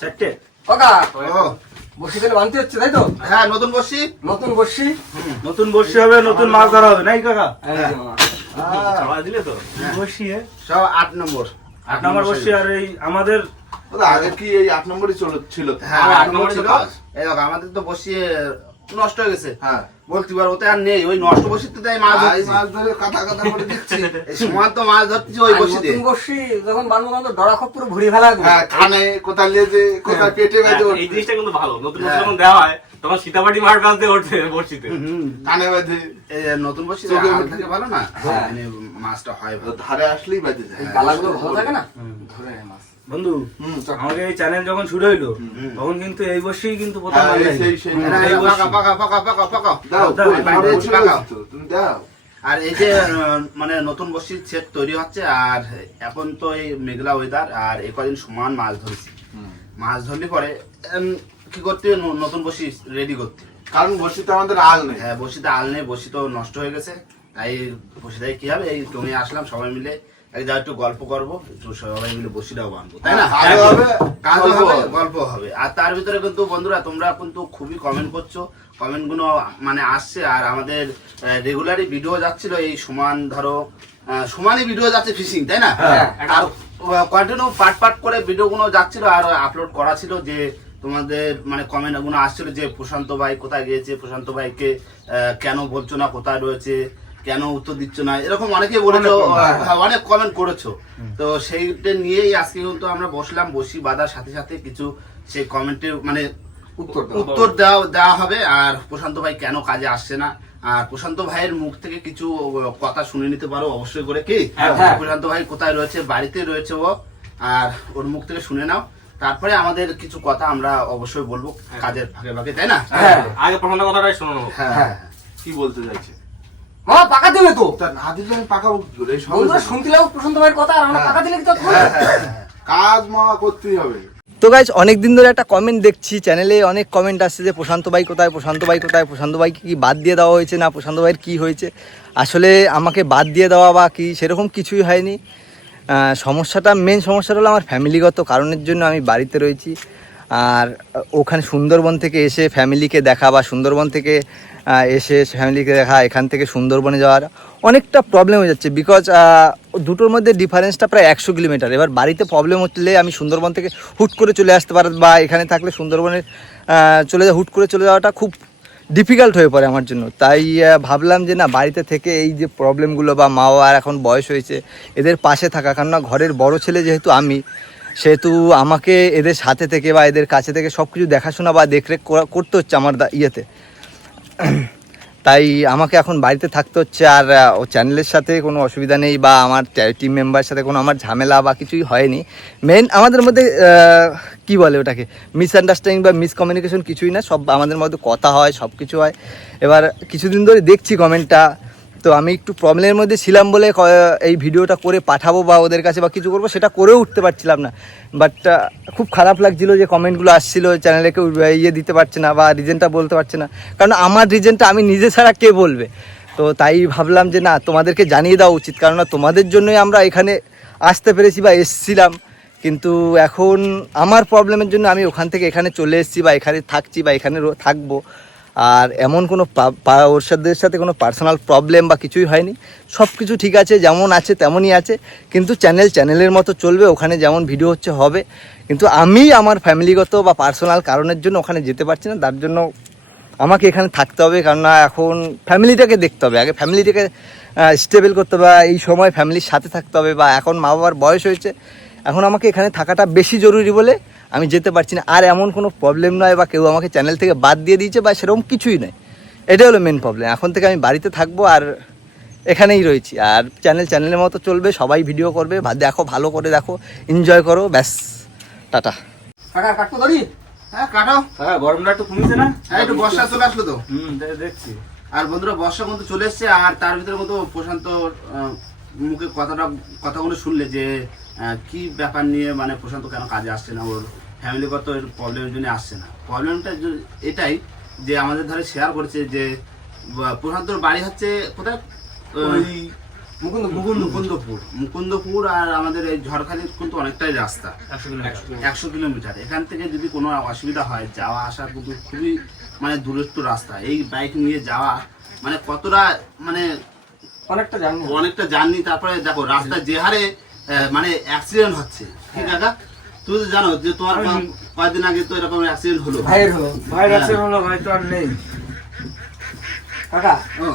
চারটে। কাকা বসি গেলে বানতে হচ্ছে তাই তো? হ্যাঁ নতুন বসছি নতুন বসি? নতুন বর্ষি হবে নতুন মাছ ধরা হবে নাই কাকা? এই যে মামা। চাওয়া দিলে তো? সব আট নম্বর। আট নম্বর বর্ষি আর এই আমাদের আগে কি এই আট নম্বরই চল- ছিল? তো? হ্যাঁ আট আট নম্বর ছিল। এই আমাদের তো বসি নষ্ট হয়ে গেছে হ্যাঁ। বলতে পারব তো আর নেই ওই নষ্ট বসিতে তাই মাছ ধরছি। মাছ ধরে কাঁথা কাঁথা করে দিচ্ছি। এই সময় তো মাছ ধরছি ওই বসি দিয়ে বসি যখন বানবো তখন ডরা খপ পুরো ভুড়ি ফেলা। হ্যাঁ, কানে কোথায় লেজে, কোথায় পেটে বেঁধে হ্যাঁ, এই জিনিসটা কিন্তু ভালো নতুন হ্যাঁ। যখন দেওয়া হয় তখন সীতাপাটি মাঠ বাঁধতে ওঠে বর্ষিতে কানে বেঁধে। নতুন। থেকে ভালো না? হ্যাঁ। মানে মাছটা হয় ধারে আসলেই বেঁধে যায়। গালাগুলো ভালো থাকে না? ধরে মাছ। বন্ধু এই চ্যানেল যখন শুরু হইল তখন কিন্তু এই বর্ষেই কিন্তু প্রথম তুমি দাও। আর এই যে মানে নতুন বসির সেট তৈরি হচ্ছে আর এখন তো এই মেঘলা ওয়েদার আর এই কদিন সমান মাছ ধরছি। মাছ ধরলে পরে কি করতে হবে? নতুন বসি রেডি করতে। কারণ বসিতে আমাদের আল নেই। হ্যাঁ বসিতে আল নেই বসি তো নষ্ট হয়ে গেছে। তাই বসিটাই কি হবে? এই টঙে আসলাম সবাই মিলে জায়গায় একটু গল্প করব। একটু সবাই মিলে বসিটাও বানবো তাই না? কাজ গল্প হবে। হবে। গল্প হবে। আর তার ভিতরে কিন্তু বন্ধুরা তোমরা কিন্তু খুবই কমেন্ট করছ। কমেন্টগুলো মানে আসছে আর আমাদের রেগুলারই ভিডিও যাচ্ছিল এই সমান ধরো সমানই ভিডিও যাচ্ছে ফিশিং তাই না? হ্যাঁ, আর কন্টিনিউ পার্ট পার্ট করে ভিডিও গুলো যাচ্ছিল আর আপলোড করা ছিল যে তোমাদের মানে কমেন্টগুলো আসছিল যে প্রশান্ত ভাই কোথায় গিয়েছে? প্রশান্ত ভাইকে কেন বলছো না? কোথায় রয়েছে? কেন উত্তর দিচ্ছ না? এরকম অনেকে বলেছ অনেক কমেন্ট করেছ। তো সেইটা নিয়েই আজকে কিন্তু আমরা বসলাম বসি বাঁধার সাথে সাথে কিছু সেই কমেন্টের মানে উত্তর উত্তর দেওয়া দেওয়া হবে। আর প্রশান্ত ভাই কেন কাজে আসছে না? আর প্রশান্ত ভাইয়ের মুখ থেকে কিছু কথা শুনে নিতে পারো অবশ্যই করে কি? হ্যাঁ, হ্যাঁ। প্রশান্ত ভাই কোথায় রয়েছে? বাড়িতে রয়েছে ও। আর ওর মুখ থেকে শুনে নাও। তারপরে আমাদের কিছু কথা আমরা অবশ্যই বলব কাজের ফাঁকে ফাঁকে তাই না? হ্যাঁ। আগে প্রথম কথাটাই শোনো হ্যাঁ। হ্যাঁ। কি বলতে চাইছে? মামা পাকা দিবে তো। তা না দিলে আমি পাকা বন্ধুরা প্রশান্ত ভাইয়ের কথা আর আমরা পাকা দিলে কি তো হ্যাঁ, হ্যাঁ, হ্যাঁ। কাজ মামা করতেই হবে। তো গাইজ অনেক দিন ধরে একটা কমেন্ট দেখছি চ্যানেলে অনেক কমেন্ট আসছে যে প্রশান্ত ভাই কোথায় প্রশান্ত ভাই কোথায় প্রশান্ত ভাইকে কি বাদ দিয়ে দেওয়া হয়েছে না প্রশান্ত ভাইয়ের কী হয়েছে? আসলে আমাকে বাদ দিয়ে দেওয়া বা কি সেরকম কিছুই হয়নি। সমস্যাটা মেন সমস্যাটা হলো আমার ফ্যামিলিগত কারণের জন্য আমি বাড়িতে রয়েছি। আর ওখানে সুন্দরবন থেকে এসে ফ্যামিলিকে দেখা বা সুন্দরবন থেকে এসে ফ্যামিলিকে দেখা, এখান থেকে সুন্দরবনে যাওয়ার অনেকটা প্রবলেম হয়ে যাচ্ছে বিকজ দুটোর মধ্যে ডিফারেন্সটা প্রায় একশো কিলোমিটার। এবার বাড়িতে প্রবলেম হলে আমি সুন্দরবন থেকে হুট করে চলে আসতে পার বা এখানে থাকলে সুন্দরবনে চলে যা হুট করে চলে যাওয়াটা খুব ডিফিকাল্ট হয়ে পড়ে আমার জন্য। তাই ভাবলাম যে না, বাড়িতে থেকে এই যে প্রবলেমগুলো বা মা বাবার এখন বয়স হয়েছে, এদের পাশে থাকা। কারণ না ঘরের বড় ছেলে যেহেতু আমি, সেহেতু আমাকে এদের সাথে থেকে বা এদের কাছে থেকে সব কিছু দেখাশোনা বা দেখরেখ করা- করতে হচ্ছে আমার ইয়েতে। তাই আমাকে এখন বাড়িতে থাকতে হচ্ছে আর ও চ্যানেলের সাথে কোনো অসুবিধা নেই বা আমার টিম মেম্বার সাথে কোনো আমার ঝামেলা বা কিছুই হয়নি। মেন আমাদের মধ্যে কি বলে ওটাকে? মিসআন্ডারস্ট্যান্ডিং বা মিসকমিউনিকেশন কিছুই না, সব আমাদের মধ্যে কথা হয় সব কিছু হয়। এবার কিছুদিন ধরে দেখছি কমেন্টটা তো আমি একটু প্রবলেমের মধ্যে ছিলাম বলে এই ভিডিওটা করে পাঠাবো বা ওদের কাছে বা কিছু করব, সেটা করেও উঠতে পারছিলাম না। বাট খুব খারাপ লাগছিল যে কমেন্টগুলো আসছিল চ্যানেলে কেউ ইয়ে দিতে পারছে না বা রিজনটা বলতে পারছে না। কারণ আমার রিজনটা আমি নিজে ছাড়া কে বলবে? তো তাই ভাবলাম যে না, তোমাদেরকে জানিয়ে দেওয়া উচিত। কারণ তোমাদের জন্যই আমরা এখানে আসতে পেরেছি বা এসছিলাম। কিন্তু এখন আমার প্রবলেমের জন্য আমি ওখান থেকে এখানে চলে এসেছি বা এখানে থাকছি বা এখানে থাকব। আর এমন কোনো ওর সাথে সাথে কোনো পার্সোনাল প্রবলেম বা কিছুই হয়নি। সব কিছু ঠিক আছে, যেমন আছে তেমনই আছে। কিন্তু চ্যানেল চ্যানেলের মতো চলবে, ওখানে যেমন ভিডিও হচ্ছে হবে। কিন্তু আমি আমার ফ্যামিলিগত বা পার্সোনাল কারণের জন্য ওখানে যেতে পারছি না। তার জন্য আমাকে এখানে থাকতে হবে। কারণ না এখন ফ্যামিলিটাকে দেখতে হবে। আগে ফ্যামিলিটাকে স্টেবল করতে হবে এই সময় ফ্যামিলির সাথে থাকতে হবে বা এখন মা বাবার বয়স হয়েছে। এখন আমাকে এখানে থাকাটা বেশি জরুরি বলে আমি যেতে পারছি না। আর এমন কোনো প্রবলেম নয় বা কেউ আমাকে চ্যানেল থেকে বাদ দিয়ে দিয়েছে বা সেরকম কিছুই নয়। এটাই হলো মেন প্রবলেম এখন থেকে আমি বাড়িতে থাকব আর এখানেই রয়েছি। আর চ্যানেল চ্যানেলের মতো চলবে সবাই ভিডিও করবে দেখো ভালো করে দেখো এনজয় করো ব্যাস টাটা। কাকা হ্যাঁ কাটো হ্যাঁ গরমটা একটু কমেছে না? হ্যাঁ একটু বর্ষা চলে আসলো তো। হুম দেখছি। আর বন্ধুরা বর্ষা কিন্তু চলে এসছে আর তার ভিতরে কিন্তু প্রশান্ত মুখে কথাটা কথাগুলো শুনলে যে কি ব্যাপার নিয়ে মানে প্রশান্ত কেন কাজে আসছে না? ওর ফ্যামিলিগত এর প্রবলেমের জন্য আসছে না। প্রবলেমটা এটাই যে আমাদের ধরে শেয়ার করেছে যে প্রশান্তর বাড়ি হচ্ছে কোথায়? মুকুন্দ মুকুন্দ মুকুন্দপুর। মুকুন্দপুর আর আমাদের এই ঝড়খালির কিন্তু অনেকটাই রাস্তা। একশো কিলোমিটার। একশো কিলোমিটার। এখান থেকে যদি কোনো অসুবিধা হয় যাওয়া আসা কিন্তু খুবই মানে দূরত্ব রাস্তা। এই বাইক নিয়ে যাওয়া মানে কতটা মানে অনেকটা জানি অনেকটা জার্নি তারপরে দেখো রাস্তা যে হারে আহ, মানে অ্যাক্সিডেন্ট হচ্ছে। ঠিক আছে তুমি তো জানো যে তোমার কয়েকদিন আগে তো এরকম অ্যাক্সিডেন্ট হলো। ভাইয়ের হলো। ভাই আছে হলো ভাই তো আর নেই। কাকা ও,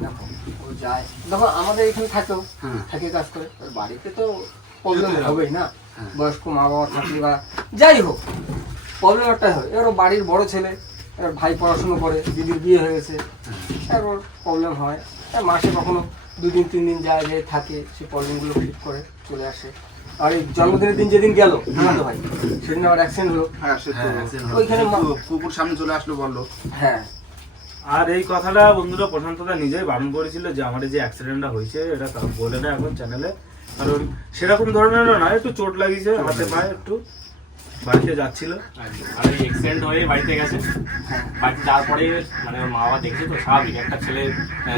দেখো ও যায়। দেখো আমাদের এখানে থাকেও হ্যাঁ। থাকে কাজ করে। বাড়িতে তো প্রবলেম হবেই না। হ্যাঁ। বয়স্ক মা বাবা থাকলে বা যাই হোক প্রবলেম একটাই হয়। এবার বাড়ির বড় ছেলে এবার ভাই পড়াশুনো করে দিদির বিয়ে হয়ে গেছে। এবার প্রবলেম হয়। মাসে কখনো দুদিন তিন দিন যায় যে থাকে সেই প্রবলেমগুলো ফিট করে চলে আসে। আর এই জন্মদিনের দিন যেদিন গেল তো ভাই সেদিন আবার অ্যাক্সিডেন্ট হলো। হ্যাঁ সে হ্যাঁ। ওইখানে কুকুর সামনে চলে আসলো বলল। হ্যাঁ। আর এই কথাটা বন্ধুরা প্রশান্তদা নিজেই বারণ করেছিল যে আমার যে অ্যাক্সিডেন্টটা হয়েছে এটা বলে না এখন চ্যানেলে কারণ সেরকম ধরনেরও না একটু চোট লাগিয়েছে হাতে পায়ে একটু। বাড়িতে যাচ্ছিল। আর এই এক্সিডেন্ট হয়ে বাড়িতে গেছে। বাড়িতে যাওয়ার পরে মানে ওর মা বাবা দেখছে তো স্বাভাবিক একটা ছেলে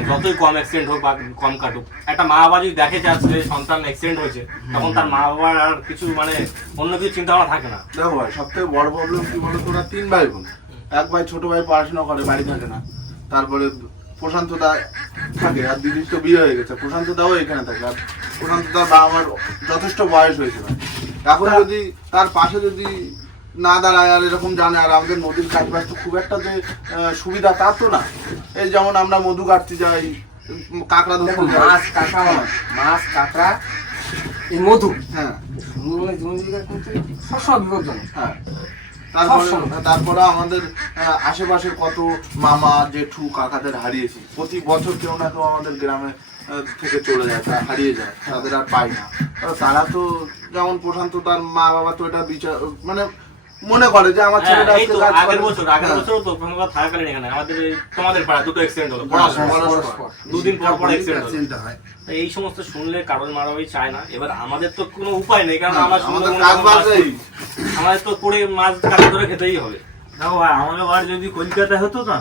যতই কম অ্যাক্সিডেন্ট হোক বা কম কাটুক একটা মা বাবা যদি দেখে যে ছেলে সন্তান অ্যাক্সিডেন্ট হয়েছে তখন তার মা বাবার আর কিছু মানে অন্য কিছু চিন্তা ভাবনা থাকে না। দেখো ভাই সব থেকে বড় প্রবলেম কি বলো তোরা তিন ভাই বোন। এক ভাই ছোট ভাই পড়াশোনা করে বাড়ি থাকে না। তারপরে প্রশান্ত দা থাকে আর দিদির তো বিয়ে হয়ে গেছে। প্রশান্ত দাও এখানে থাকে আর প্রশান্ত দা বা আমার যথেষ্ট বয়স হয়েছে ভাই। এখন যদি তার পাশে যদি না দাঁড়ায় আর এরকম জানে আর আমাদের নদীর কাজ বাজ তো খুব একটা যে সুবিধা তা তো না। এই যেমন আমরা মধু কাটতে যাই কাঁকড়া ধরতে মাছ কাঁকড়া মাছ কাঁকড়া এই মধু। হ্যাঁ। সবসময় বিপজ্জনক। হ্যাঁ। তারপরে তারপরে আমাদের আহ, আশেপাশের কত মামা জেঠু কাকাদের হারিয়েছি। প্রতি বছর কেউ না কেউ আমাদের গ্রামে থেকে চলে যায় তা হারিয়ে যায় তাদের আর পাই না। তারা তো যেমন প্রশান্ত তার মা বাবা তো এটা বিচার মানে মনে করে যে আমার হ্যাঁ, ছেলেটা আজকে কাজ আগের বছর আগের হ্যাঁ, বছর তো প্রথম থাকাকালীন এখানে আমাদের তোমাদের পাড়া দুটো অ্যাক্সিডেন্ট হলো হ্যাঁ, পড়াশোনা পরস্পর। দুদিন পর পর অ্যাক্সিডেন্ট হয়। এই সমস্ত শুনলে কারণ মারামারি চায় না এবার আমাদের তো কোনো উপায় নেই কারণ আমরা আমাদের তো করে মাছ কাজ ধরে খেতেই হবে। দেখো ভাই আমাদের বাড়ি যদি কলকাতায় হতো না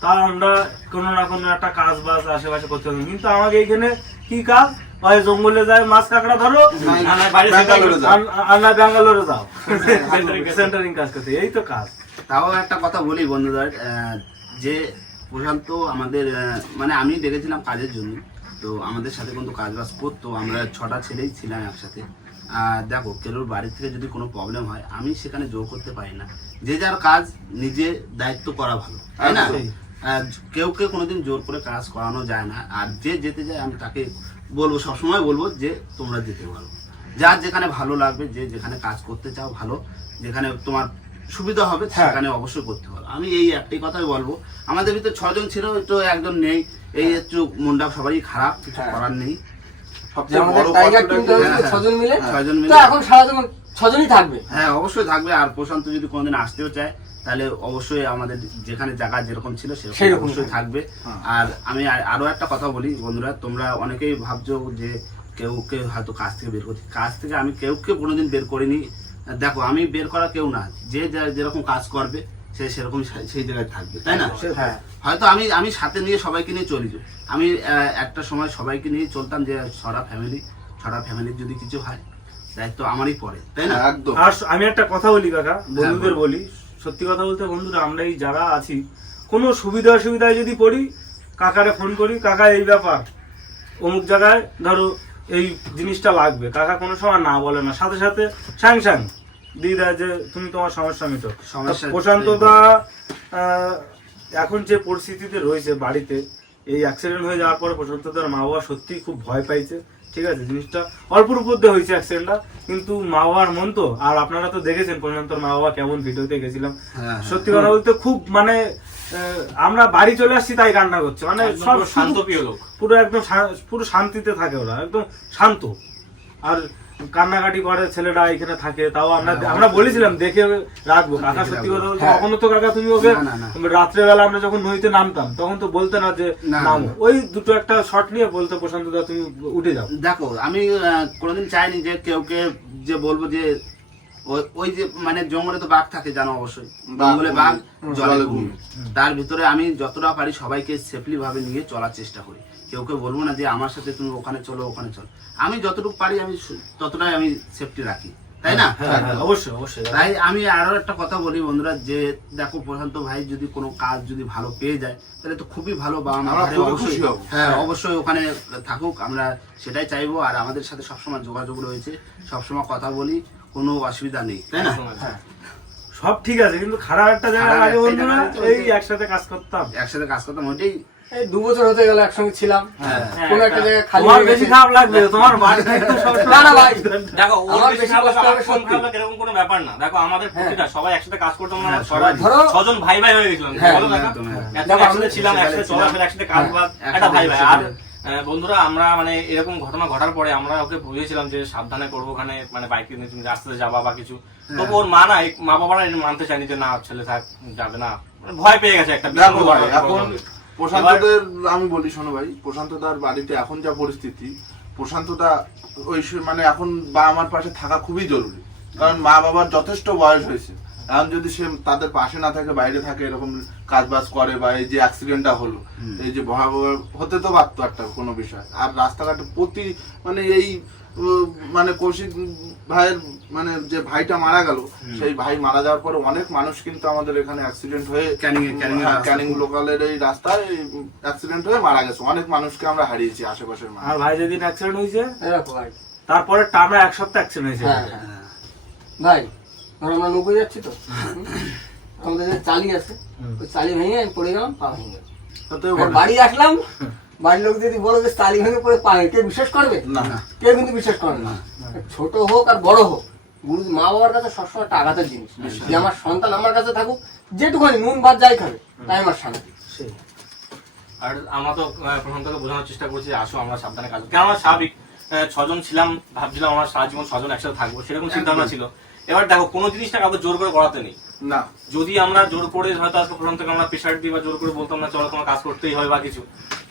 তাহলে আমরা কোনো না কোনো একটা কাজ বাজ আশেপাশে করতে হতো। কিন্তু আমাকে এখানে কি কাজ? হয় জঙ্গলে যায় মাছ কাঁকড়া ধরো নাই, আর না ব্যাঙ্গালোরে যাও। সেন্টারিং কাজ করতে এই তো কাজ। তাও একটা কথা বলি বন্ধুদের যে প্রশান্ত আমাদের মানে আমি দেখেছিলাম কাজের জন্য তো আমাদের সাথে কিন্তু কাজ বাজ করতো আমরা ছটা ছেলেই ছিলাম একসাথে। দেখো কেরোর বাড়ি থেকে যদি কোনো প্রবলেম হয় আমি সেখানে জোর করতে পারি না। যে যার কাজ নিজে দায়িত্ব করা ভালো তাই না। কেউ কেউ কোনোদিন জোর করে কাজ করানো যায় না। আর যে যেতে যায় আমি তাকে বলব সবসময় বলব যে তোমরা যেতে পারো। যার যেখানে ভালো লাগবে যে যেখানে কাজ করতে চাও ভালো যেখানে তোমার সুবিধা হবে হ্যাঁ। সেখানে অবশ্যই করতে পারো। আমি এই একটাই কথাই বলব। আমাদের ভিতরে ছজন ছিল তো একজন নেই। এই একটু মনটা সবারই খারাপ কিছু হ্যাঁ। করার নেই। সবচেয়ে বড় টাইগার টিমটা কি- হয়েছে হ্যাঁ, ছজন মিলে। তো এখন সারা জীবন ছজনই থাকবে। হ্যাঁ অবশ্যই থাকবে। আর প্রশান্ত যদি কোনোদিন আসতেও চায় তাহলে অবশ্যই আমাদের যেখানে জায়গা যেরকম ছিল সেরকম অবশ্যই থাকবে। হ্যাঁ। আর আমি আরও একটা কথা বলি বন্ধুরা তোমরা অনেকেই ভাবছ যে কেউ কেউ হয়তো কাজ থেকে বের করছি। কাজ থেকে আমি কেউ কেউ কোনোদিন বের করিনি। দেখো আমি বের করা কেউ না। যে যেরকম কাজ করবে সে সেরকম সেই জায়গায় থাকবে তাই না? হ্যাঁ। হয়তো আমি আমি সাথে নিয়ে সবাইকে নিয়ে চলি যে। আমি একটা সময় সবাইকে নিয়ে চলতাম যে ছড়া ফ্যামিলি ছড়া ফ্যামিলির যদি কিছু হয় দায়িত্ব আমারই পড়ে তাই না? হ্যাঁ, একদম। আর আমি একটা কথা বলি কাকা বন্ধুদের বলি। সত্যি কথা বলতে বন্ধুরা আমরা এই যারা আছি কোনো সুবিধা অসুবিধায় যদি পড়ি কাকারে ফোন করি কাকা এই ব্যাপার। অমুক জায়গায় ধরো এই জিনিসটা লাগবে। কাকা কোনো সময় না বলে না। সাথে সাথে স্যাং স্যাং। দিয়ে দেয় যে তুমি তোমার সমস্যা মিটো। প্রশান্তদা আহ, এখন যে পরিস্থিতিতে রয়েছে বাড়িতে এই অ্যাক্সিডেন্ট হয়ে যাওয়ার পরে প্রশান্তদার মা বাবা সত্যিই খুব ভয় পাইছে। ঠিক আছে জিনিসটা অল্পর উপর দিয়ে হয়েছে অ্যাক্সিডেন্টটা কিন্তু মা বাবার মন তো আর আপনারা তো দেখেছেন প্রশান্তর মা বাবা কেমন ভিডিওতে গেছিলাম। হ্যাঁ, সত্যি কথা বলতে খুব মানে আহ, আমরা বাড়ি চলে আসছি তাই কান্না করছে। মানে সব পুরো শান্তপ্রিয় লোক। পুরো একদম পুরো শান্তিতে থাকে ওরা একদম শান্ত। আর কান্নাকাটি করে ছেলেটা এখানে থাকে তাও আমরা আমরা বলেছিলাম দেখে রাখব। কাকা সত্যি কথা বলতে হ্যাঁ। কখনো তো কাকা তুমি ওকে রাত্রে। রাত্রেবেলা আমরা যখন নদীতে নামতাম তখন তো বলতে না যে নামো। ওই দুটো একটা শট নিয়ে বলতে প্রশান্ত দা তুমি উঠে যাও। দেখো আমি কোনোদিন চাইনি যে কেউকে যে বলব যে ওই- ওই যে মানে জঙ্গলে তো বাঘ থাকে জানো অবশ্যই। জঙ্গলে বাঘ জলে জলে কুমির তার ভিতরে আমি যতটা পারি সবাইকে সেফলি ভাবে নিয়ে চলার চেষ্টা করি। কেউ কেউ বলব না যে আমার সাথে তুমি ওখানে চলো ওখানে চলো। আমি যতটুকু পারি আমি ততটাই আমি সেফটি রাখি। তাই না? হ্যাঁ হ্যাঁ অবশ্যই অবশ্যই। তাই আমি আরও একটা কথা বলি বন্ধুরা যে দেখো প্রশান্ত ভাই যদি কোনো কাজ যদি ভালো পেয়ে যায় তাহলে তো খুবই ভালো বা অবশ্যই হ্যাঁ। অবশ্যই ওখানে থাকুক আমরা সেটাই চাইব। আর আমাদের সাথে সবসময় যোগাযোগ রয়েছে সবসময় কথা বলি। কোনো অসুবিধা নেই তাই না? হ্যাঁ। সব ঠিক আছে কিন্তু খারাপ একটা জায়গা এই একসাথে কাজ করতাম। একসাথে কাজ করতাম ওইটাই এই দু বছর হতে গেল একসঙ্গে ছিলাম। হ্যাঁ। কোনো একটা জায়গায় খালি তোমার বেশি খারাপ লাগবে তোমার বাড়িতে একটু না, না, ভাই। দেখো আমার বেশি বেশি খারাপ লাগবে, হবে আমার কম সত্যি। খারাপ লাগে, এরকম কোনো ব্যাপার না। দেখো আমাদের হ্যাঁ। প্রতিটা সবাই একসাথে কাজ করতাম না সবাই ছজন ভাই ভাই গেছিলাম। বলো দেখা। একদম। একসাথে দেখো, একসাথে ছিলাম একসাথে চলাফেরা একসাথে কাজ বাজ একটা ভাই ভাই আর ছিলাম। আহ, বন্ধুরা আমরা মানে এরকম ঘটনা ঘটার পরে আমরা ওকে বুঝিয়েছিলাম যে সাবধানে করব ওখানে মানে বাইক নিয়ে তুমি রাস্তাতে যাবা বা কিছু। তবু ওর মা না মা বাবারা মানতে চায়নি যে না ছেলে থাক যাবে না। মানে ভয় পেয়ে গেছে একটা এখন প্রশান্তদের আমি বলি শোনো ভাই প্রশান্ত প্রশান্তদার বাড়িতে এখন যা পরিস্থিতি প্রশান্তদা ওই মানে এখন বা আমার পাশে থাকা খুবই জরুরি। কারণ মা বাবার যথেষ্ট বয়স হয়েছে। এখন যদি সে তাদের পাশে না থাকে বাইরে থাকে এরকম কাজ বাজ করে বা এই যে অ্যাক্সিডেন্টটা হলো এই যে ভয়াবহ হতে তো পারতো একটা কোনো বিষয়। আর রাস্তাঘাটে প্রতি মানে এই মানে কৌশিক ভাইয়ের মানে যে ভাইটা মারা গেল সেই ভাই মারা যাওয়ার পরে অনেক মানুষ কিন্তু আমাদের এখানে অ্যাক্সিডেন্ট হয়ে ক্যানিং হ্যাঁ। ক্যানিং লোকালের এই রাস্তায় অ্যাক্সিডেন্ট হয়ে মারা গেছে। অনেক মানুষকে আমরা হারিয়েছি আশেপাশের আর ভাই যেদিন অ্যাক্সিডেন্ট হয়েছে ভাই তারপরে টানা এক সপ্তাহ অ্যাক্সিডেন্ট হয়েছে। হ্যাঁ হ্যাঁ। ভাই ধরো আমরা নৌকো যাচ্ছি তো। আমাদের যে চালি আছে ওই চালি ভেঙে আমি পড়ে গেলাম পা ভেঙে। বাড়ি আসলাম বাড়ির লোক যদি বলো যে চালি ভেঙে পড়ে পা ভেঙে, কেউ বিশ্বাস করবে? না। কেউ কিন্তু বিশ্বাস করে না। ছোট হোক আর বড় হোক গুরু মা বাবার কাছে সবসময় একটা আঘাতের জিনিস। যে আমার সন্তান আমার কাছে থাকুক যেটুখানি নুন ভাত যাই খাবে তাই আমার শান্তি। সেই। আর আমরা তো আহ, প্রশান্তকে বোঝানোর চেষ্টা করছি আসো আমরা সাবধানে কাজ করি। কেন আমরা স্বাভাবিক আহ, ছজন ছিলাম ভাবছিলাম আমরা সারা জীবন ছজন একসাথে থাকব সেরকম চিন্তা ভাবনা ছিল। এবার দেখো কোনো জিনিসটা কাউকে জোর করে করাতে নেই। না। যদি আমরা জোর করে হয়তো আজকে প্রশান্তকে আমরা প্রেশার দিই বা জোর করে বলতাম না চলো তোমার কাজ করতেই হয় বা কিছু।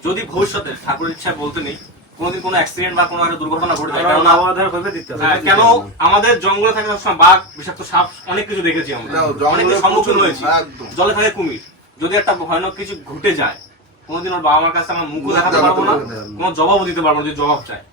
যদি ভবিষ্যতে ঠাকুরের ইচ্ছা বলতে নেই কোনোদিন কোনো অ্যাক্সিডেন্ট বা কোনো দুর্ঘটনা ঘটে যায় কারণ ভেবে দিতে হবে হ্যাঁ, কেন আমাদের জঙ্গলে থাকে সবসময় বাঘ বিষাক্ত সাপ অনেক কিছু দেখেছি আমরা। অনেক সম্মুখীন হয়েছি। জলে থাকে কুমির। যদি একটা ভয়ানক কিছু ঘটে যায় কোনোদিন ওর বাবা মার কাছে আমার মুখও মুখ দেখাতে পারব না। কোনো জবাবও দিতে পারব না যদি জবাব চায়।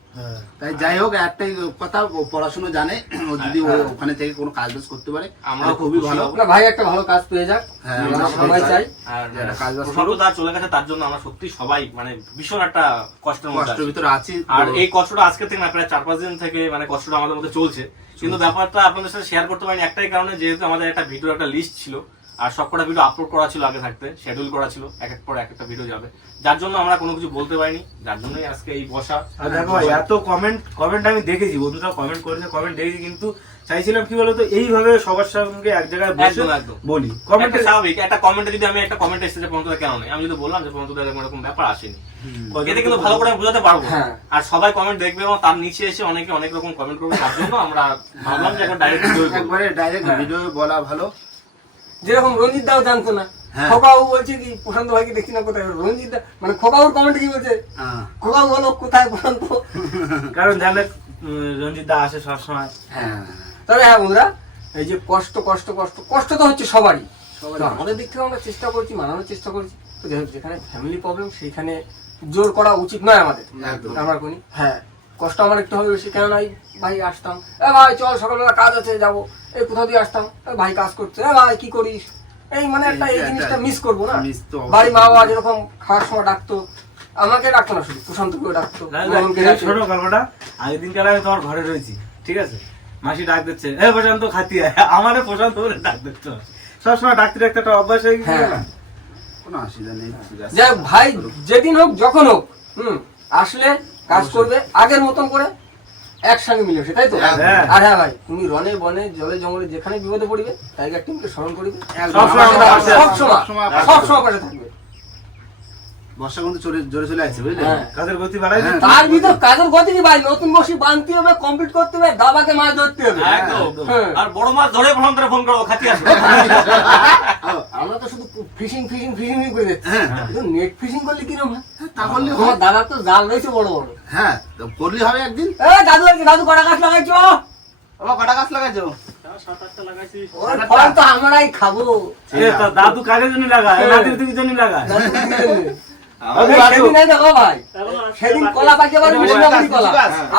তাই যাই হোক একটাই কথা পড়াশোনা জানে ও যদি ওখানে থেকে কোনো কাজ বাজ করতে পারে তাহলে খুবই ভালো। ভাই একটা ভালো কাজ পেয়ে যাক। হ্যাঁ, আমরা আমরা সবাই চাই। আর কাজ বাজ প্রশান্ত চলে গেছে তার জন্য আমরা সত্যি সবাই মানে ভীষণ একটা কষ্টের মধ্যে কষ্টের ভিতরে আছি। আর এই কষ্টটা আজকে থেকে না প্রায় চার পাঁচ দিন থেকে মানে কষ্টটা আমাদের মধ্যে চলছে। কিন্তু ব্যাপারটা আপনাদের সাথে শেয়ার করতে পারিনি একটাই কারণে যেহেতু আমাদের একটা ভিডিও একটা লিস্ট ছিল আর সবকটা ভিডিও আপলোড করা ছিল আগে থাকতে শিডিউল করা ছিল এক এক পর এক একটা ভিডিও যাবে। যার জন্য আমরা কোনো কিছু বলতে পারিনি যার জন্যই আজকে এই বসা দেখো ভাই এত কমেন্ট কমেন্ট আমি দেখেছি বন্ধুরা কমেন্ট করেছে কমেন্ট দেখেছি কিন্তু চাইছিলাম কি বলতো এইভাবে সবার সঙ্গে এক জায়গায় বসে। বলি। কমেন্টে স্বাভাবিক একটা কমেন্টে যদি আমি একটা কমেন্ট এসেছে যে পর্যন্ত কেন নেই? আমি যদি বললাম যে পর্যন্ত এরকম এরকম ব্যাপার আসেনি। এতে কিন্তু ভালো করে আমি বোঝাতে পারব। হ্যাঁ। আর সবাই কমেন্ট দেখবে এবং তার নিচে এসে অনেকে অনেক রকম কমেন্ট করবে তার জন্য আমরা ভাবলাম যে এখন ডাইরেক্ট একবারে ডাইরেক্ট ভিডিও বলা ভালো। যেরকম রঞ্জিত দাও জানতো না। হ্যাঁ। বলছে কি প্রশান্ত ভাইকে দেখছি না কোথায়? রঞ্জিত দা মানে খোকাবুর কমেন্টে কি বলছে? হ্যাঁ। বলো কোথায় প্রশান্ত? কারণ জানে রঞ্জিত দা আসে সবসময়। হ্যাঁ। তবে হ্যাঁ বন্ধুরা এই যে কষ্ট কষ্ট কষ্ট কষ্ট তো হচ্ছে সবারই। আমাদের দিক থেকে আমরা চেষ্টা করছি মানানোর চেষ্টা করছি। তো যেখানে ফ্যামিলি প্রবলেম সেইখানে জোর করা উচিত নয় আমাদের। একদম। আমরা করি। হ্যাঁ। কষ্ট আমার একটু হবে বেশি। কেননা এই ভাই আসতাম। এ ভাই চল সকালবেলা কাজ আছে যাব। এই কোথাও দিয়ে আসতাম? এ ভাই কাজ করছে। এ ভাই কি করিস? এই মানে একটা এই জিনিসটা মিস করব না। বাড়ি মা বাবা যেরকম খাওয়ার সময় ডাকতো আমাকে ডাকতো না শুধু ডাকতো মোহনকে এই ডাকতো। শোনো গল্পটা আগের দিন আমি তোমার ঘরে রয়েছি ঠিক আছে? মাসি ডাক দিচ্ছে এ প্রশান্ত খাতি আমারে প্রশান্ত বলে ডাক দিচ্ছে সবসময় ডাকতে ডাকতে একটা অভ্যাস হয়ে গেছে হ্যাঁ। না? কোনো অসুবিধা নেই যাই হোক, ভাই যেদিন হোক যখন হোক হুম আসলে কাজ করবে আগের মতন করে একসঙ্গে মিলে সে তাই তো? হ্যাঁ। আর হ্যাঁ ভাই তুমি রনে বনে জলে জঙ্গলে যেখানে বিপদে পড়বে টাইগার টিমকে স্মরণ করবে। সময় সব সময় পাশে থাকবে। বর্ষা কিন্তু চলে জোরে চলে আসছে বুঝলে? হ্যাঁ। কাজের গতি বাড়াই হ্যাঁ। তার ভিতর কাজের গতি কি ভাই নতুন বসি বাঁধতে হবে কমপ্লিট করতে হবে দাবাকে মাছ ধরতে হবে। হ্যাঁ। আর বড় মাছ ধরে ফোন করো খাতি আসবে। আমরা তো শুধু ফিশিং ফিশিং ফিশিং করে দিচ্ছি হ্যাঁ। নেট ফিশিং করলে হয়? তোমার দাদার তো জাল রয়েছে বড় বড়। হ্যাঁ করলি হবে একদিন। এ দাদু দাদু কটা গাছ লাগাইছো? বাবা কটা গাছ লাগাইছো? সাত আটটা লাগাইছি ওই ফল তো আমরাই খাব। দাদু কাজের জন্য লাগায় নাতির জন্য লাগায়। ওই সেদিন এই দেখো ভাই। সেদিন কলা পাইতে পারি মোটামুটি কলা।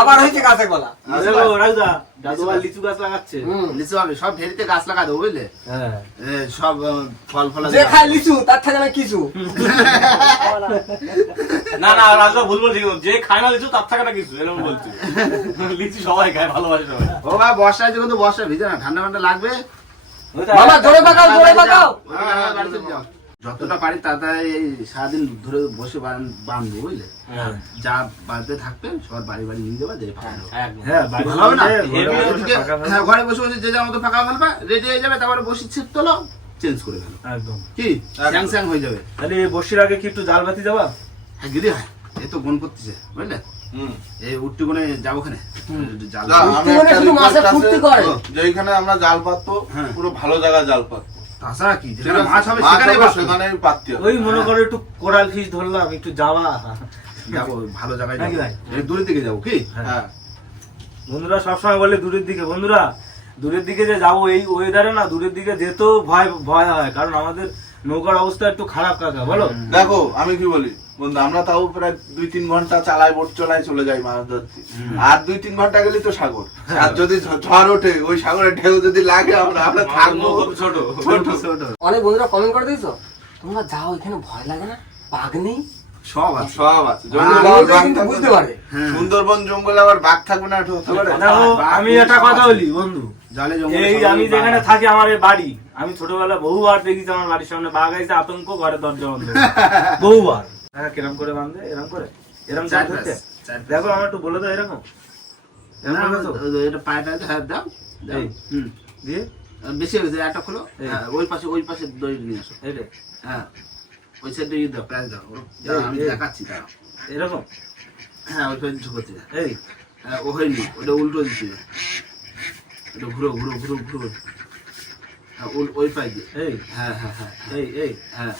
আবার হয়েছে গাছে কলা। দেখো, রাজদা, দাদু আবার লিচু গাছ। লাগাচ্ছে। লিচু হবে সব ঢেরিতে গাছ লাগা দেবো বুঝলে? হ্যাঁ। সব ফল ফল যে খায় লিচু তার থেকে না কিছু। না না রাজা ভুল বলছি। যে খায় না লিচু তার থেকে না কিছু এরকম বলছি। লিচু সবাই খায় ভালোবাসে সবাই। ও ভাই বর্ষা আছে কিন্তু বর্ষা ভিজে না ঠান্ডা ঠান্ডা লাগবে? মামা জোরে পাকাও জোরে পাকাও। হ্যাঁ, বাড়িতে যাও। যতটা পারি তাড়াতাড়ি এই সারাদিন ধরে বসে বানবো বুঝলে? হ্যাঁ। যা বাড়িতে থাকবে সবার বাড়ি বাড়ি নিয়ে যাবে দিয়ে ফাঁকা। হ্যাঁ ভালো হবে না? ঘরে বসে ওদিকে, ফাঁকা ফাঁকা। হ্যাঁ, ঘরে বসে বসে যে যার মতো ফাঁকা ফেলবা রেডি হয়ে যাবে তারপরে বসি ছিপ তোলো চেঞ্জ করে ফেলো। একদম। কি? স্যাং স্যাং হয়ে যাবে। তাহলে এই বসির আগে কি একটু জাল বাতি যাবা হ্যাঁ গিরি হয় এই তো গুণ করতেছে বুঝলে। এই উঠতে যাব ওখানে। আমরা জাল হ্যাঁ। পুরো ভালো জায়গায় জাল পাতবো। তাছাড়া কি? যেখানে মাছ হবে সেখানে সেখানে পাততে ওই মনে করো একটু কোরাল ফিশ ধরলাম একটু যাওয়া। যাব ভালো জায়গায় যাব। দূরের দিকে যাব কি? হ্যাঁ। বন্ধুরা সবসময় বলে দূরের দিকে বন্ধুরা দূরের দিকে যে যাব এই ওয়েদারে না দূরের দিকে যেতেও ভয় ভয় হয় কারণ আমাদের নৌকার অবস্থা একটু খারাপ কাকা বলো? দেখো আমি কি বলি? বন্ধু আমরা তাও প্রায় দুই তিন ঘণ্টা চালাই বোট চলাই চলে যাই মাছ ধরতে। আর দুই তিন ঘণ্টা গেলে তো সাগর। আর যদি ঝড় ওঠে ওই সাগরের ঢেউ যদি লাগে আমরা আমরা থাকব ছোট। ছোট। ছোট। অনেক বন্ধুরা কমেন্ট করে দিয়েছ? তোমরা যাও এখানে ভয় লাগে না? বাঘ নেই? সব আছে সব আছে। বুঝতে পারে। হ্যাঁ। সুন্দরবন জঙ্গলে আবার বাঘ থাকবে না হতে পারে? আমি একটা কথা বলি বন্ধু। জলে জঙ্গলে এই আমি যেখানে থাকি আমার এই বাড়ি। আমি ছোটবেলা বহুবার দেখেছি আমার বাড়ির সামনে বাঘ আইসে আতঙ্ক ঘরে দরজা বন্ধ বহুবার হ্যাঁ কিরম করে বাঁধে এরম করে? এরম চার ধরতে? দেখো আমার একটু বলে দাও এরকম। এটা পায়েটা হ্যাঁ দাও। হুম। দিয়ে? বেশি হয়ে একটা খোলো। হ্যাঁ, ওই পাশে ওই পাশে দই নিয়ে আসো হ্যাঁ ওই সাইডে ইয়ে দাও প্যাঁচ দাও। আমি দেখাচ্ছি দাও এরকম? হ্যাঁ ওই পাশে ঝুঁকোতে এই। হ্যাঁ ও হয়নি ওটা উল্টো দিচ্ছে। ওটা ঘুরো ঘুরো ঘুরো ঘুরো। হ্যাঁ ওই পাই দিয়ে। এই। হ্যাঁ হ্যাঁ হ্যাঁ হ্যাঁ, এই এই। হ্যাঁ।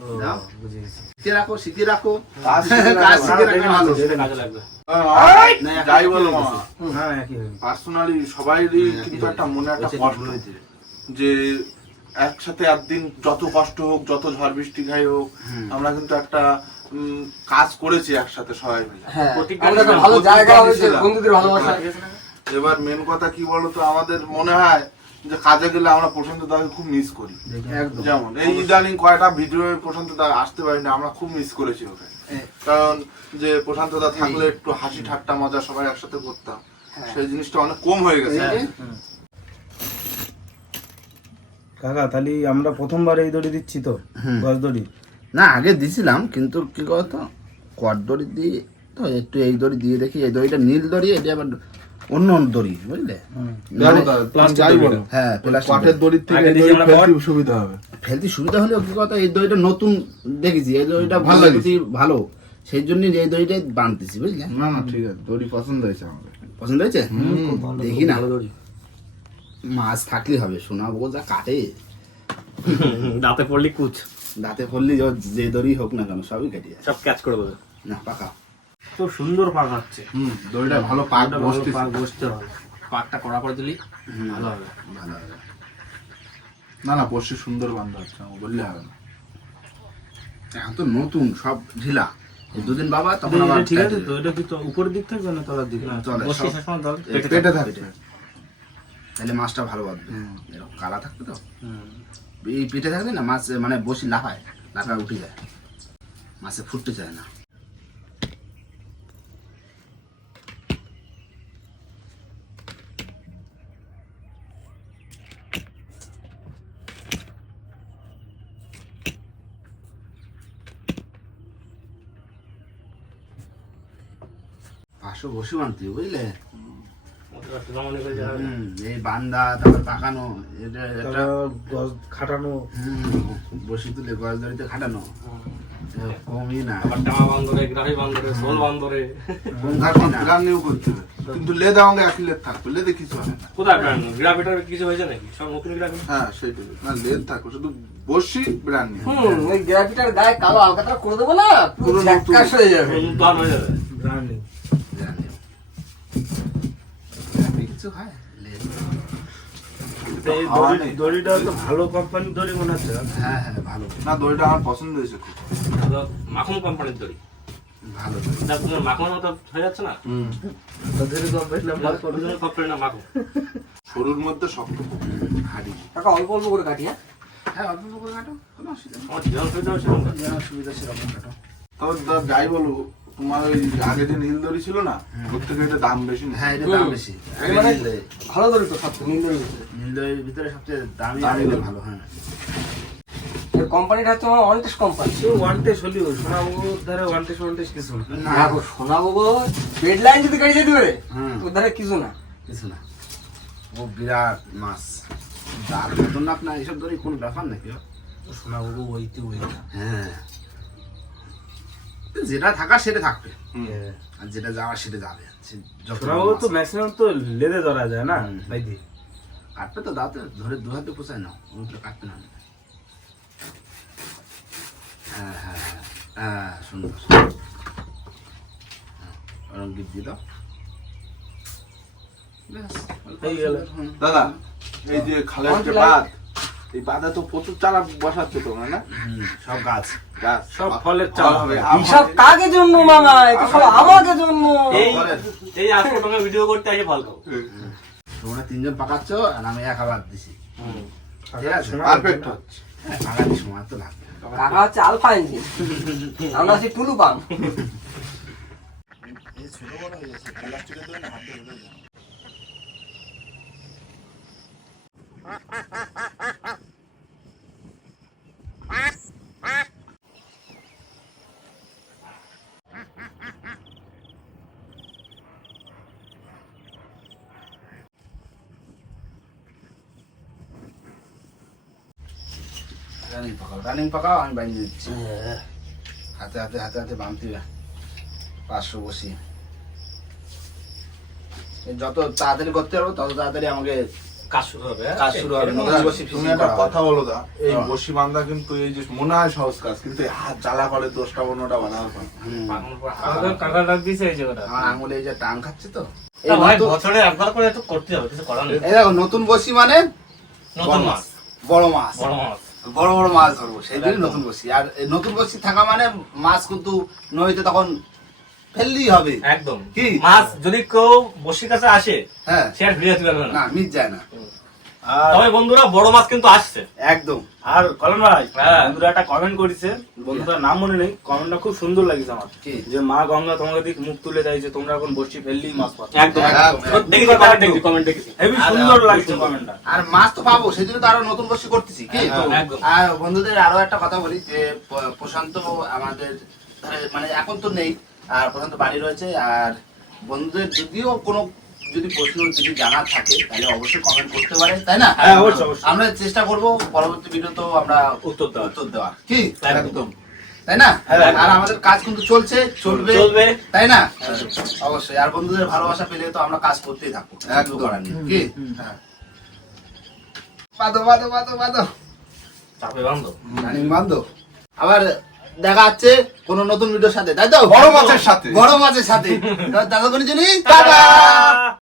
শিখে রাখো শিখে রাখো। কাজ শিখে কাজ রাখো। শিখে রাখলে ভালো। কাজে লাগবে। না, এখন যাই বলো কি মামা হয়েছে? একই গেছে। পার্সোনালি সবাইরই কিন্তু একটা মনে একটা কষ্ট যে একসাথে একদিন যত কষ্ট হোক যত ঝড় বৃষ্টি খাই হোক আমরা কিন্তু একটা উম, কাজ করেছি একসাথে সবাই মিলে। হ্যাঁ প্রতিজ্ঞা আমাদের একটা নিয়েছিলাম, ভালো জায়গা প্রতিজ্ঞা হয়েছে নিয়েছিলাম। বন্ধুদের ভালোবাসা। এবার মেন কথা কি বলতো? আমাদের মনে হয় যে কাজে গেলে আমরা প্রশান্ত দাকে খুব মিস করি। একদম যেমন এই ইদানিং কয়টা ভিডিও প্রশান্ত দা আসতে পারি না আমরা খুব মিস করেছি ওকে। কারণ যে প্রশান্ত দা থাকলে একটু হাসি ঠাট্টা মজা সবাই একসাথে করতাম। সেই জিনিসটা অনেক কম হয়ে গেছে। কাকা তাহলে আমরা প্রথমবার এই দড়ি দিচ্ছি তো? হুম। গজ দড়ি? না আগে দিছিলাম কিন্তু কি বলতো? কট দড়ি দিয়ে তো একটু এই দড়ি দিয়ে দেখি এই দড়িটা নীল দড়ি এটা আবার অন্য অন্য দড়ি বুঝলে? মানে- বলো। হ্যাঁ কাঠের দড়ির থেকে ফেলতে সুবিধা হবে। ফেলতে সুবিধা হলেও কি কথা? এই দড়িটা নতুন দেখেছি এই দড়িটা ভালো ভালো লাগছে। ভালো। সেই জন্য এই দড়িটাই বানতেছি বুঝলে? না না ঠিক আছে। দড়ি পছন্দ হয়েছে আমাদের। পছন্দ হয়েছে? দেখি না। মাছ থাকলে হবে সোনা বউ যা কাটে। দাঁতে পড়লি কুচ। দাঁতে পড়লে যে দড়ি হোক না কেন সবই কেটে যায়। সব ক্যাচ করে দেবে না পাকা। খুব সুন্দর পাক হচ্ছে হুম দড়িটা ভালো পাক বসতেছে। পাক বসতে হবে। পাকটা করা করে দিলি ভালো হবে। ভালো হবে। না না পরশু সুন্দর হচ্ছে বললে হবে না। এখন তো নতুন সব ঢিলা। দুদিন বাবা তখন আবার ঠিক আছে তো এটা কি তো উপরের দিক থাকবে না তলার দিক? না, বসে পেটে। থাকবে তাহলে মাছটা ভালো বাঁধবে এরকম কালা থাকবে তো? এই পেটে থাকবে না মাছ মানে বসি লাফায় লাফায় উঠে যায়। মাছে ফুটতে চায় না। পাঁচশো বসে বানতে বুঝলে এই বান্দা তারপর পাকানো এটা এটা গজ খাটানো। বসি তুলে গজ দড়িতে খাটানো। কমই না। আবার টামা বান্দরে গ্রাহী বান্দরে সোল বান্দরে। কম আর খাটনি না। গান নিয়েও করতে হবে। কিন্তু লেদা একই লেদ থাকবে লেদে কিছু হবে না। কোথায় ব্র্যান্ড কিছু হয়েছে নাকি? সব নতুন হ্যাঁ সেইটাই। না লেদ থাকবে শুধু বসি ব্র্যান্ড নিয়ে হুম ওই গ্রাফিটার গায়ে কালো আলকাতরা করে দেবো না? পুরো হয়ে যাবে। হয়ে যাবে ব্র্যান্ডিং জানি। গ্রাফি কিছু হয়? লেজ। এই দড়ি- দড়িটা তো ভালো কোম্পানির দড়ি মনে হচ্ছে। হ্যাঁ হ্যাঁ ভালো। না দইটা আমার পছন্দ হয়েছে খুব। মাখন কোম্পানির দড়ি। ভালো। তোমার মতো হয়ে যাচ্ছে না? তাদের। ওই কোম্পানির মাখন। সরুর মধ্যে হাড়ি। কাকা অল্প অল্প করে কাটি হ্যাঁ? হ্যাঁ অল্প অল্প করে কাটো কোনো অসুবিধা আমার সুবিধা না। সুবিধা সেরকম কাটো। তবে যাই বলো তোমার ওই আগে যে নীল দড়ি ছিল না ওর থেকে এটা দাম বেশি না? হ্যাঁ এটা দাম বেশি। মানে ভালো ধরি তো সব নীল দড়ির ভিতরে নীল দইয়ের ভিতরে সবচেয়ে দামি দামি ভালো হ্যাঁ। কোম্পানিটা হচ্ছে আমার কোম্পানি। হলেও ধারে কিছু না। গো যদি যেতে পারে হুম। ওর কিছু না। কিছু না। ও বিরাট মাছ। যার খতরনাক না এইসব ধরে কোনো ব্যাপার নাকি? ও? সোনাবাবু ওইতে ওই। হ্যাঁ। যেটা থাকার সেটা থাকবে। আর যেটা যাওয়ার সেটা যাবে। তো ম্যাক্সিমাম তো লেদে ধরা যায় না হুম। ভাই দি? কাটবে তো দাঁতে ধরে দু হাতে পোষায় নাও ওগুলো কাটবে না। হ্যাঁ হ্যাঁ হ্যাঁ হ্যাঁ সুন্দর সুন্দর হ্যাঁ, ওরম গিফট দিয়ে দাও। দাদা এই যে খালের যে বাঁধ। এই বাঁধে তো প্রচুর চারা বসাচ্ছে তোমরা না? সব গাছ। গাছ। সব ফলের চারা হবে। সব কাকে জন্য মামা এটা সব আমাকে জন্য। এই এই আজকে তোমাকে ভিডিও করতে আসে ফল খাব তোমরা তিনজন পাকাচ্ছ আর আমি এক আবার দিছি। ঠিক আছে? পারফেক্ট হচ্ছে হ্যাঁ, পাকাতে সময় তো লাগবে। কাকা হচ্ছে আলফা ইঞ্জিন আমরা আছি টুলু পাম রানিং পাকাও রানিং পাকাও আমি বাইরে দিচ্ছি হাতে হাতে হাতে হাতে বাঁধতে পাঁচশো বসি। যত তাড়াতাড়ি করতে পারব তত তাড়াতাড়ি আমাকে কাজ শুরু হবে হ্যাঁ? কাজ শুরু হবে নতুন বসি তুমি একটা কথা বলো দা এই হ্যাঁ। বসি বান্ধা কিন্তু এই যে মনে হয় সহজ কাজ কিন্তু হাত জ্বালা করে দশটা পনেরোটা বানানোর পর হুম। মাখনের পর হাত- কাকা কাকা ডাক দিছে এই জায়গাটা আঙুলে এই যে টান খাচ্ছে তো। বছরে একবার করে একটু করতে হবে কিছু করার নেই। এই দেখো নতুন বসি মানে? নতুন মাছ। বড় মাছ। বড় মাছ। বড় বড় মাছ ধরবো। সেই জন্য নতুন বসি। আর নতুন বসি থাকা মানে মাছ কিন্তু নদীতে তখন ফেললেই হবে। একদম। কি? মাছ যদি কেউ বসির কাছে আসে হ্যাঁ। সে আর ফিরে আসতে পারবে না। না মিট যায় না। আর তবে বন্ধুরা বড় মাছ কিন্তু আসছে। একদম। আর কলম ভাই হ্যাঁ। বন্ধুরা একটা কমেন্ট করেছে। বন্ধুটার নাম মনে নেই কমেন্টটা খুব সুন্দর লাগিছে আমার। যে মা গঙ্গা তোমাকে দিক মুখ তুলে দেয় যে তোমরা এখন বসছি ফেললেই মাছ পাচ্ছ একদম একদম। দেখি কমেন্ট দেখি কমেন্ট দেখি আর- সুন্দর লাগছে কমেন্টটা আর মাছ তো পাবো সেই জন্য তো আরও নতুন বসি করতেছি কি। আর বন্ধুদের আরও একটা কথা বলি যে প্রশান্ত আমাদের মানে এখন তো নেই আর প্রশান্ত বাড়ি রয়েছে আর বন্ধুদের যদিও কোনো যদি প্রশ্ন যদি জানার থাকে তাহলে অবশ্যই কমেন্ট করতে পারে তাই না? হ্যাঁ। আমরা চেষ্টা করব পরবর্তী ভিডিওতেও আমরা উত্তর দেওয়ার। উত্তর দেওয়ার। কি? একদম। তাই না? হ্যাঁ, আর আমাদের কাজ কিন্তু চলছে চলবে চলবে। তাই না? অবশ্যই। আর বন্ধুদের ভালোবাসা পেলে তো আমরা কাজ করতেই থাকব একদম। করার নেই কি? হ্যাঁ। বাদো বাদো বাদো বাদো চাপে রানিং বান্ধব আবার দেখা যাচ্ছে কোন নতুন ভিডিওর সাথে তাই তো? বড় মাছের সাথে। বড় মাছের সাথে। দাদা জন্য টাটা!